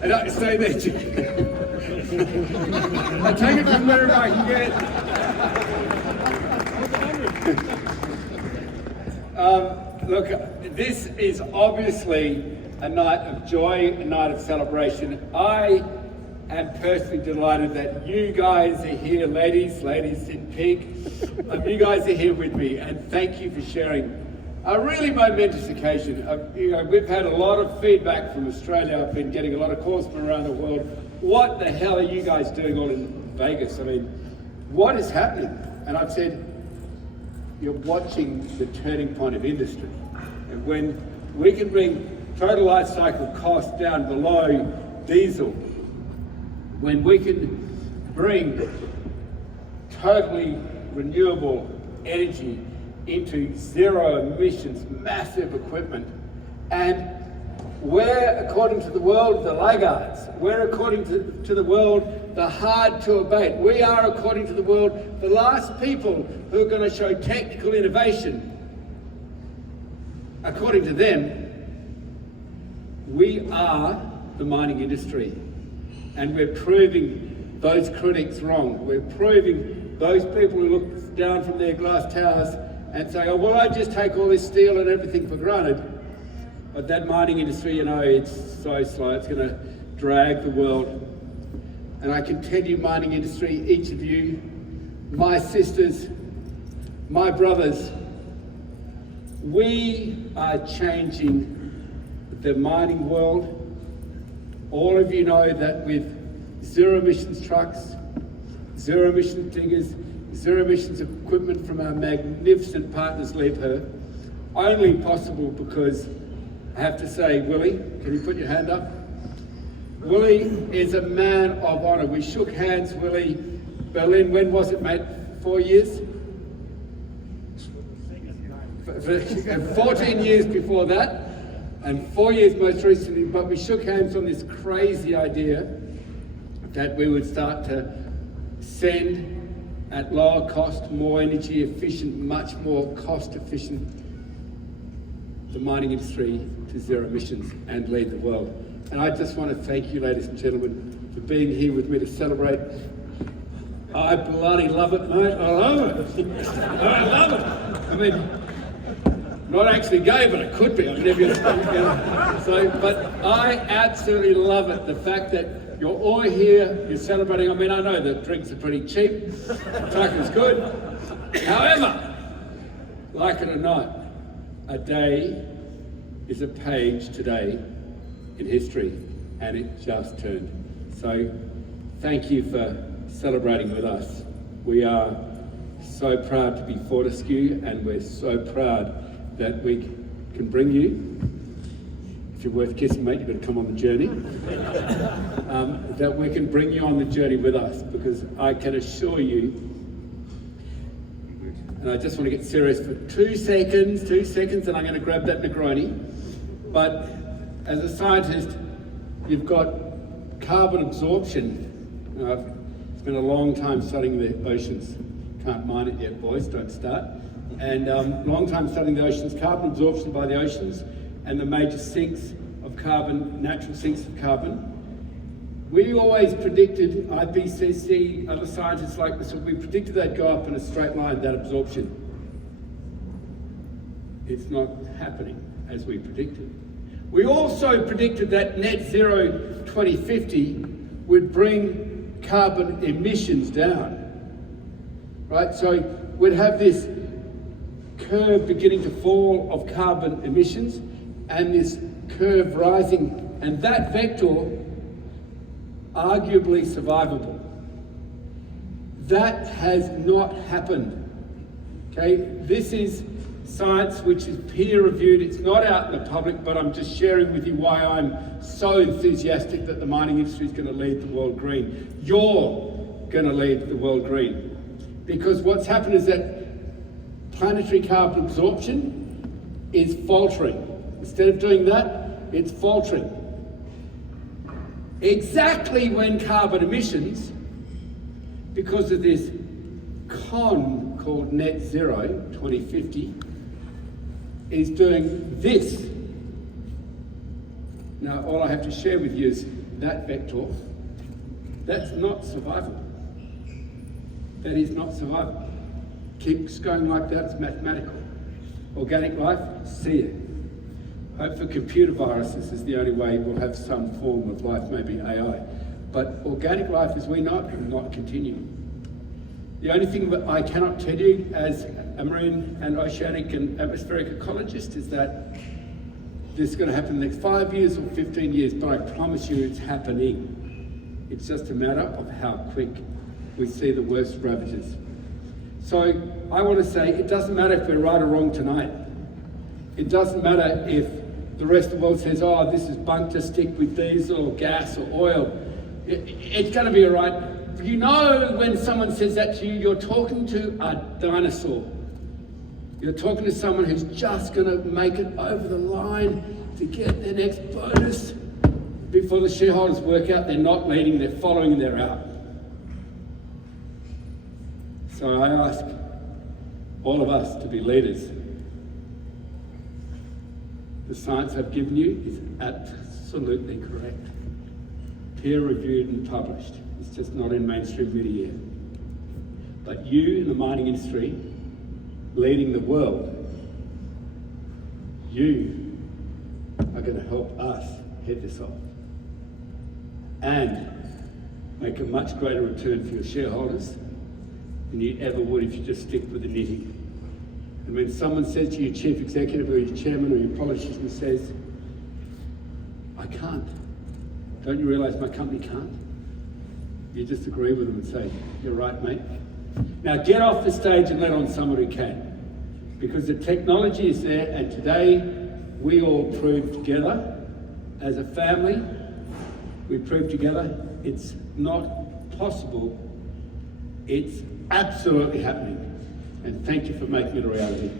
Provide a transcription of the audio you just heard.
And I stay there. I take it from wherever I can get. Look, this is obviously a night of joy, a night of celebration. I am personally delighted that you guys are here, ladies in pink. You guys are here with me, and thank you for sharing a really momentous occasion. We've had a lot of feedback from Australia. I've been getting a lot of calls from around the world. What the hell are you guys doing all in Vegas? I mean, what is happening? And I've said, you're watching the turning point of industry. And when we can bring total life cycle costs down below diesel, when we can bring totally renewable energy into zero emissions, massive equipment, and we're, according to the world, the laggards. We're, according to the world, the hard to abate. We are, according to the world, the last people who are going to show technical innovation. According to them, we are the mining industry, and we're proving those critics wrong. We're proving those people who look down from their glass towers and say, oh, well, I just take all this steel and everything for granted. But that mining industry, it's so slow, it's going to drag the world. And I can tell you, mining industry, each of you, my sisters, my brothers, we are changing the mining world. All of you know that with zero emissions trucks, zero emissions diggers, zero emissions equipment from our magnificent partners, Liebherr, only possible because I have to say, Willie, can you put your hand up? Willie is a man of honour. We shook hands, Willie. Berlin, when was it, mate? 4 years? 14 years before that, and 4 years most recently, but we shook hands on this crazy idea that we would start to send at lower cost, more energy efficient, much more cost efficient, the mining industry to zero emissions and lead the world. And I just want to thank you, ladies and gentlemen, for being here with me to celebrate. I bloody love it, mate. I love it. I love it. I mean, not actually gay, but it could be. I mean, but I absolutely love it. The fact that you're all here, you're celebrating. I mean, I know the drinks are pretty cheap, the truck is good. However, like it or not, a day is a page today in history, and it just turned. So thank you for celebrating with us. We are so proud to be Fortescue, and we're so proud that we can bring you, if you're worth kissing, mate, you've got to come on the journey, that we can bring you on the journey with us, because I can assure you, and I just want to get serious for 2 seconds, and I'm going to grab that Negroni, but as a scientist, you've got carbon absorption. I've spent a long time studying the oceans. Can't mine it yet, boys, don't start. And long time studying the oceans, carbon absorption by the oceans, and the major sinks of carbon, natural sinks of carbon. We always predicted, IPCC, other scientists like this, we predicted they'd go up in a straight line, that absorption. It's not happening as we predicted. We also predicted that net zero 2050 would bring carbon emissions down, right? So we'd have this curve beginning to fall of carbon emissions and this curve rising, and that vector arguably survivable. That has not happened, okay? This is science which is peer reviewed. It's not out in the public, but I'm just sharing with you why I'm so enthusiastic that the mining industry is going to lead the world green. You're going to lead the world green. Because what's happened is that planetary carbon absorption is faltering. Instead of doing that, it's faltering. Exactly when carbon emissions, because of this con called net zero 2050, is doing this. Now, all I have to share with you is that vector. That's not survival. That is not survival. Keeps going like that, it's mathematical. Organic life, see it. Hope for computer viruses is the only way we'll have some form of life, maybe AI. But organic life as we know it will not continue. The only thing that I cannot tell you as a marine and oceanic and atmospheric ecologist is that this is going to happen in the next 5 years or 15 years, but I promise you it's happening. It's just a matter of how quick we see the worst ravages. So I want to say it doesn't matter if we're right or wrong tonight. It doesn't matter if the rest of the world says, oh, this is bunk, just stick with diesel or gas or oil. It's going to be all right. You know, when someone says that to you, you're talking to a dinosaur. You're talking to someone who's just going to make it over the line to get their next bonus before the shareholders work out they're not leading, they're following, and they're out. So I ask all of us to be leaders. The science I've given you is absolutely correct. Peer-reviewed and published. It's just not in mainstream media yet. But you in the mining industry, leading the world, you are going to help us head this off and make a much greater return for your shareholders than you ever would if you just stick with the knitting. And when someone says to your chief executive or your chairman or your politician says, I can't, don't you realise my company can't? You just agree with them and say, you're right, mate. Now get off the stage and let on someone who can. Because the technology is there, and today we all prove together, as a family, we prove together it's not possible, it's absolutely happening. And thank you for making it a reality.